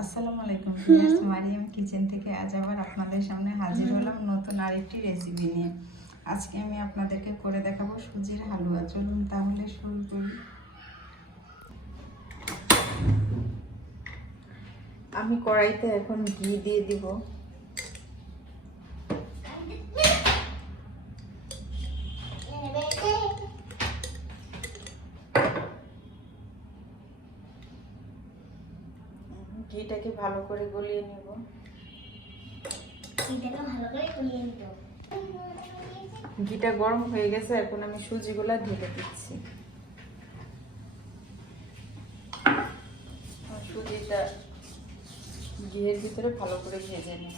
আসসালামু আলাইকুম viewers, Mariam kitchen থেকে আজ আবার আপনাদের সামনে হাজির হলাম নতুন আরেকটি রেসিপি নিয়ে। আজকে আমি আপনাদেরকে করে দেখাবো সুজির হালুয়া। চলুন তাহলে শুরু করি। আমি কড়াইতে এখন ঘি দিয়ে দিব। ঘিটাকে ভালো করে গলিয়ে নিব। ঘিটা গরম হয়ে গেছে, এখন আমি সুজিগুলা ঢেলে দিচ্ছি। সুজিটা ঘিয়ের ভিতরে ভালো করে ভেজে নেব।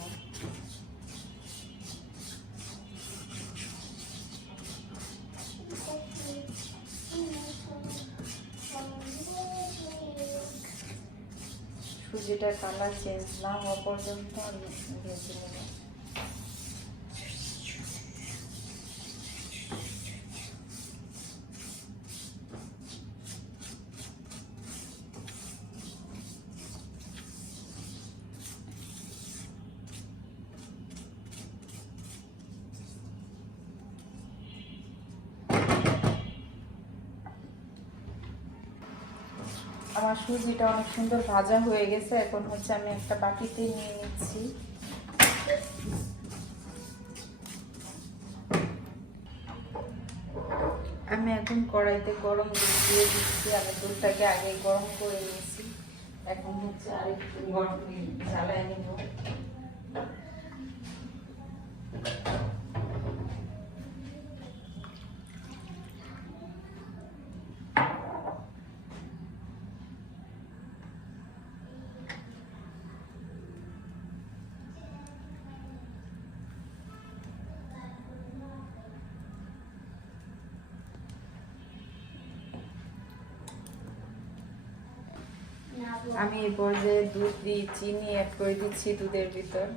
সুজিটা কালার চেঞ্জ না হওয়া পর্যন্ত আমি ভেজে নেব। আমার সুজিটা অনেক সুন্দর ভাজা হয়ে গেছে। এখন হচ্ছে আমি একটা বাটিতে নিয়ে নিচ্ছি। আমি এখন কড়াইতে গরম দুধ দিয়ে দিচ্ছি। আমি দুধটাকে আগে গরম করে নিয়েছি। এখন হচ্ছে আরেকটু গরম জ্বালায় নেব। আমি এই পর্যায়ে দুধ দিয়ে চিনি অ্যাড করে দিচ্ছি দুধের ভিতর।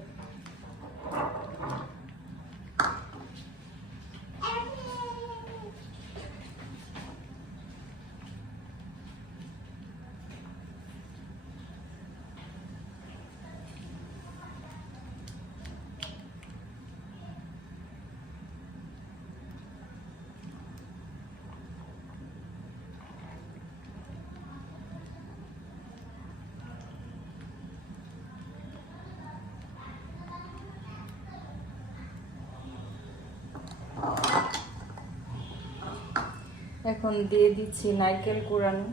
এখন দিয়ে দিচ্ছি নারকেল কুড়ানো।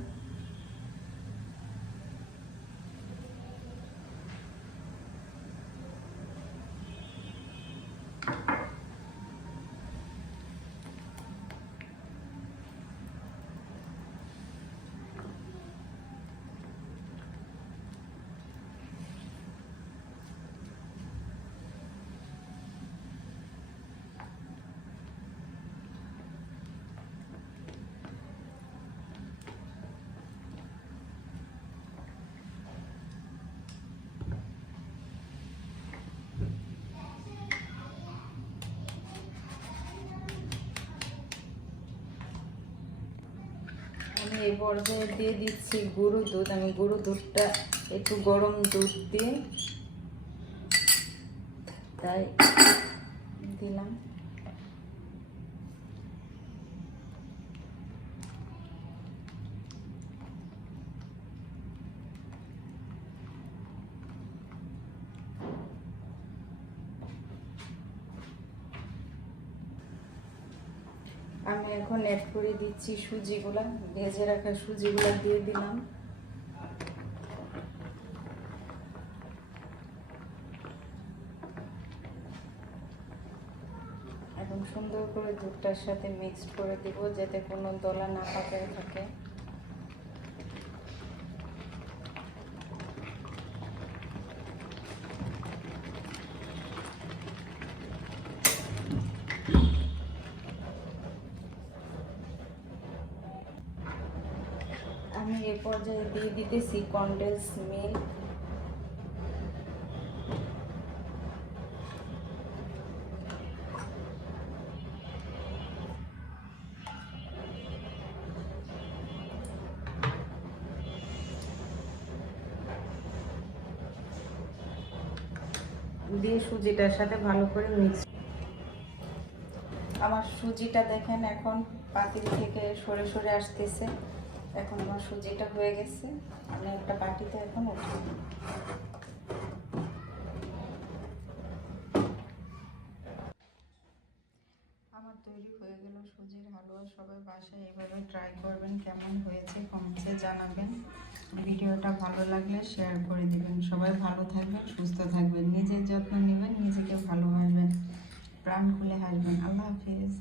আমি এই পর্যায়ে দিয়ে দিচ্ছি গুঁড়ো দুধ। আমি গুঁড়ো দুধটা একটু গরম দুধ দিয়ে তাই দিলাম। আমি এখন অ্যাড করে দিচ্ছি সুজিগুলা। ভেজে রাখা সুজিগুলা দিয়ে দিলাম। এখন সুন্দর করে দুধটার সাথে মিক্সড করে দিব যাতে কোনো দলা না পাকায় থাকে। আমি এই পর্যায়ে দিয়ে দিতেছি কনডেন্স মিল্ক। দিয়ে সুজিটার সাথে ভালো করে মিক্স। আমার সুজিটা দেখেন এখন পাতিল থেকে সরে সরে আসতেছে। এখন আমার সুজিটা হয়ে গেছে, আমি একটা বাটিতে এখন উঠাই। আমার তৈরি হয়ে গেল সুজির হালুয়া। সবাই বাসায় এভাবে ট্রাই করবেন, কেমন হয়েছে কমেন্টসে জানাবেন। ভিডিওটা ভালো লাগলে শেয়ার করে দিবেন। সবাই ভালো থাকবেন, সুস্থ থাকবেন, নিজের যত্ন নেবেন, নিজেকে ভালোবাসবেন, প্রাণ খুলে হাসবেন। আল্লাহ হাফিজ।